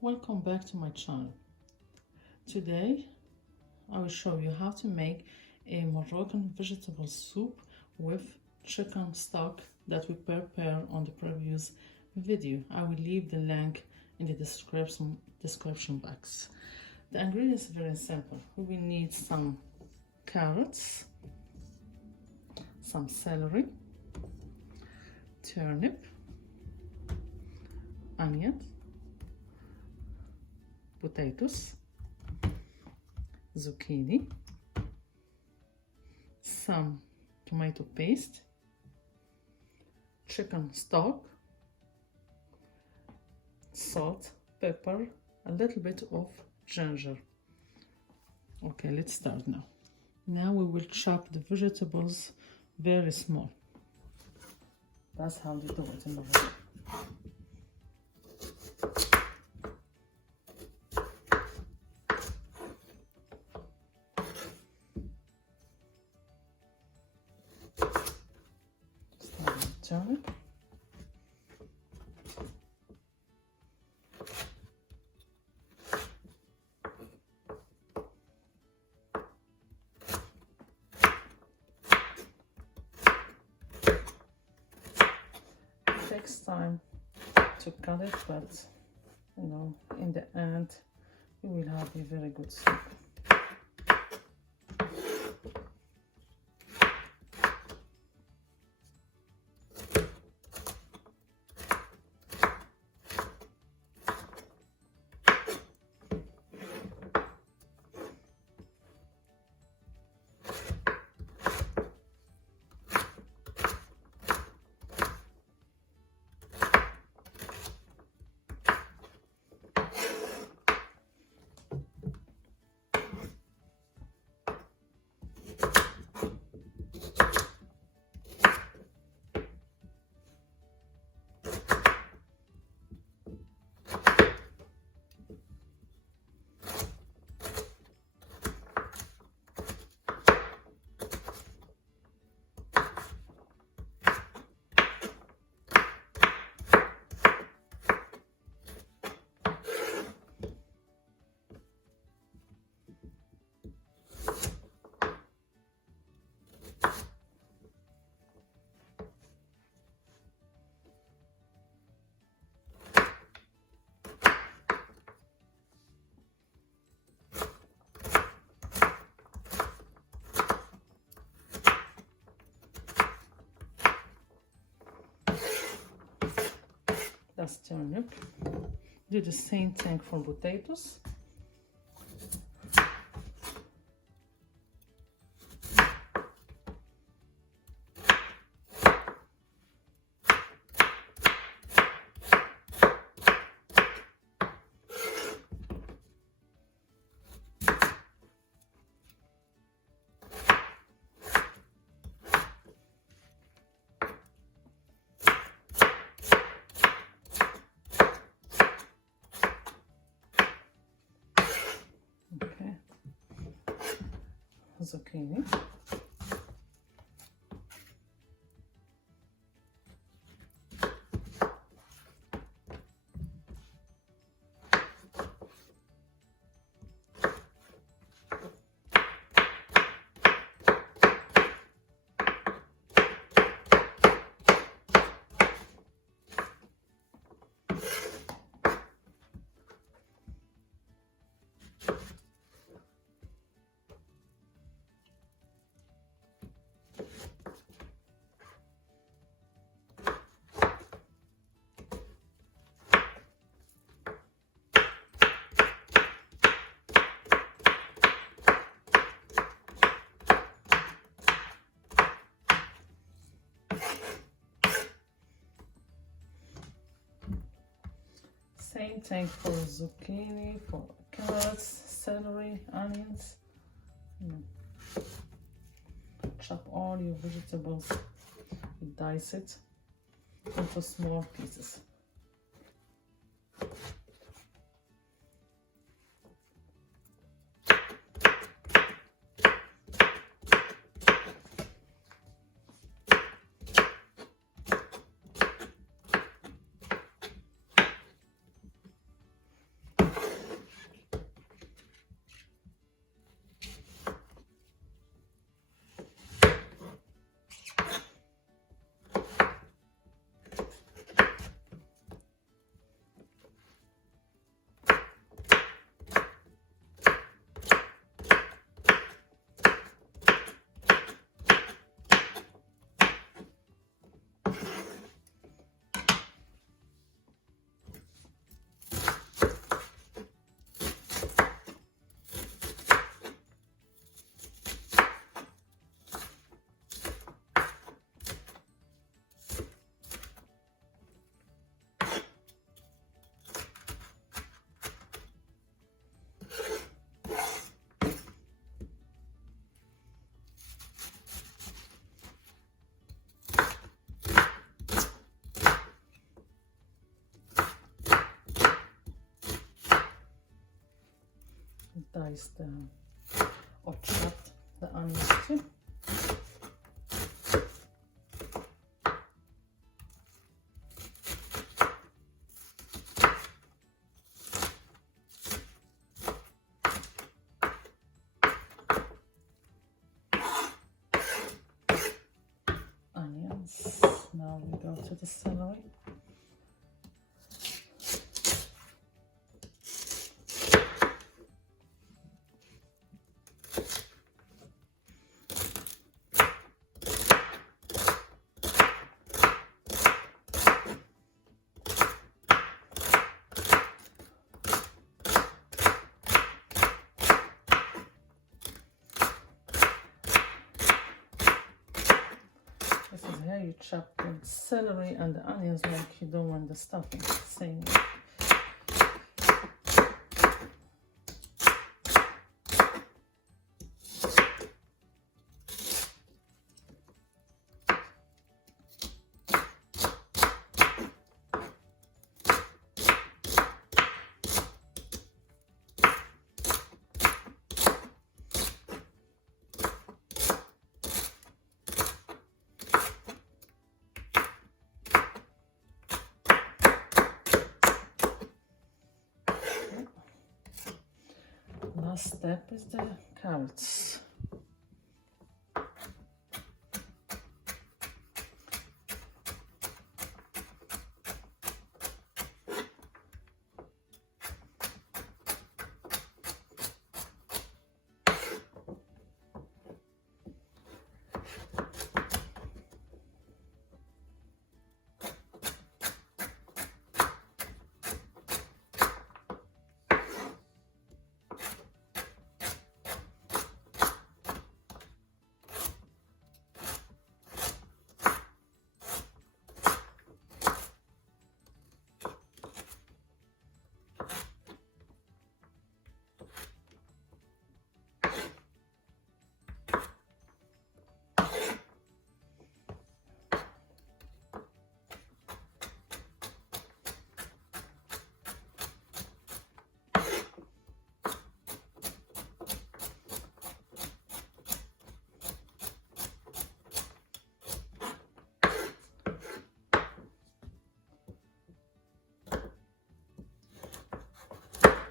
Welcome back to my channel. Today I will show you how to make a Moroccan vegetable soup with chicken stock that we prepared on the previous video. I will leave the link in the description box. The ingredients are very simple. We will need some carrots, some celery, turnip, onion, potatoes, zucchini, some tomato paste, chicken stock, salt, pepper, a little bit of ginger. Okay, let's start now. Now we will chop the vegetables very small. That's how they do it in the world. Turnip, it takes time to cut it, but in the end you will have a very good soup. That's turnip. Do the same thing for potatoes. Zucchini, same thing for zucchini, for carrots, celery, onions. Chop all your vegetables, dice it into small pieces. dice or chopped the onions too. Onions. Now we go to the celery. This is how you chop the celery and the onions like you do when the stuffing. Same way. Last step is the carrots.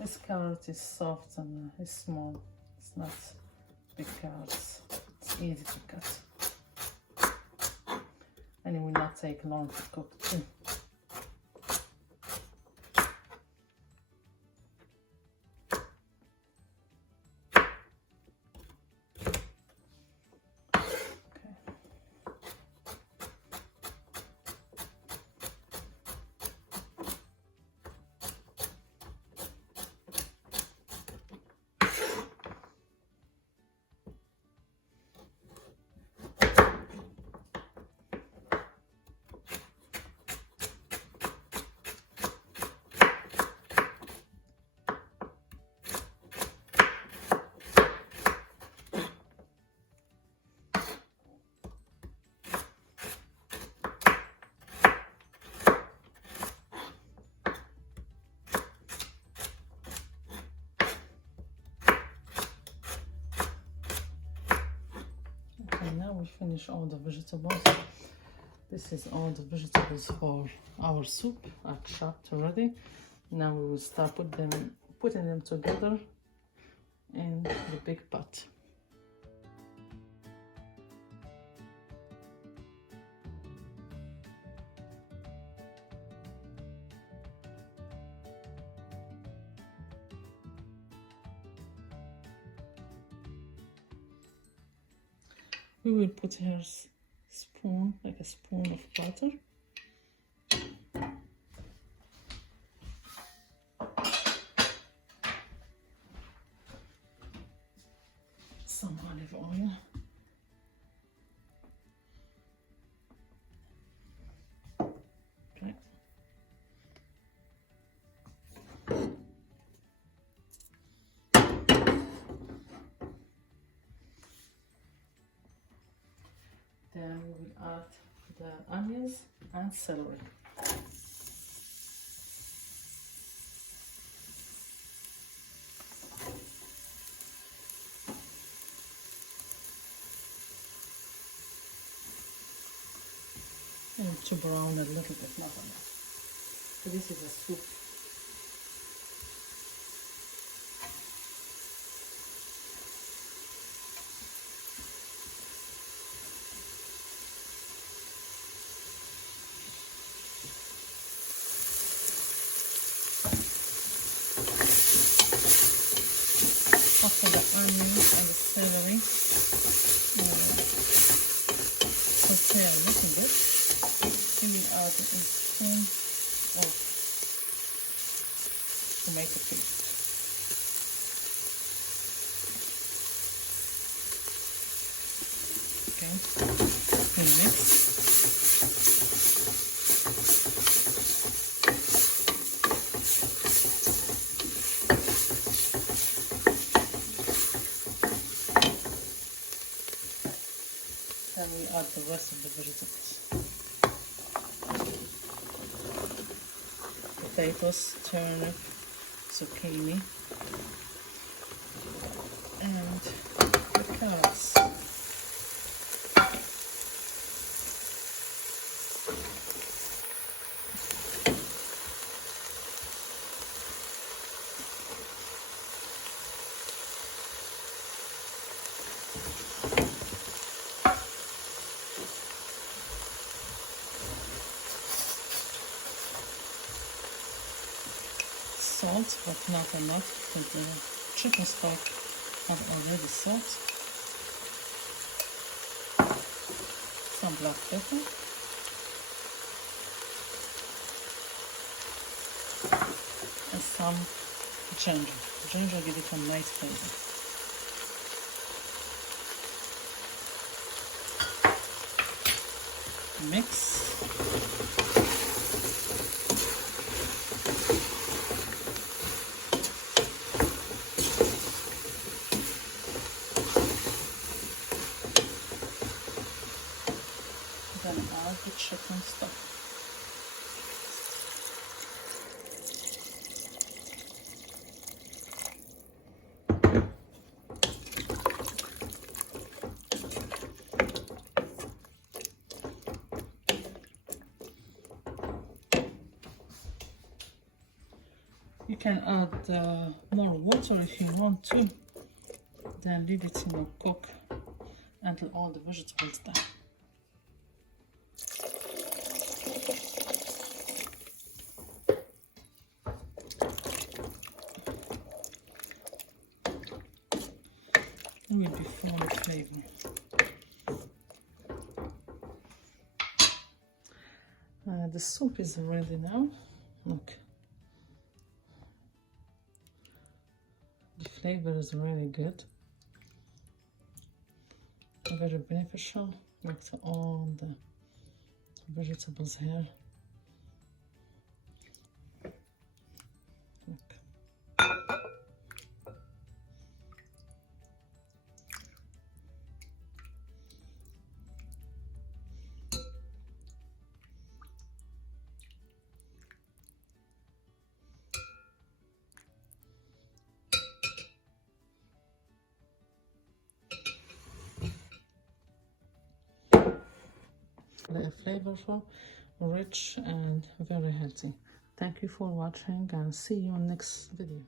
This carrot is soft and it's small. It's not big carrots. It's easy to cut. And it will not take long to cook too. Okay, now we finish all the vegetables. This is all the vegetables for our soup. I chopped already. Now we will start putting them together in the big pot. We will put here a spoon, like a spoon of butter. Some olive oil. Okay. Then we will add the onions and celery. and to brown a little bit, not enough. So this is a soup. After the onions and the celery, saute a little bit. Then we add a spoon of tomato paste. Okay, we mix. Then we add the rest of the vegetables. Potatoes, turnip, zucchini, and the carrots. Salt, but not enough, because the chicken stock has already salt. Some black pepper. And some ginger. Ginger gives it a nice flavor. Mix. Then add the chicken stock. You can add more water if you want to. Then leave it in a cook until all the vegetables done. It will be full of flavor. The soup is ready now. Look. The flavor is really good. Very beneficial with all the vegetables here. Look. Flavorful, rich, and very healthy. Thank you for watching, and see you on next video.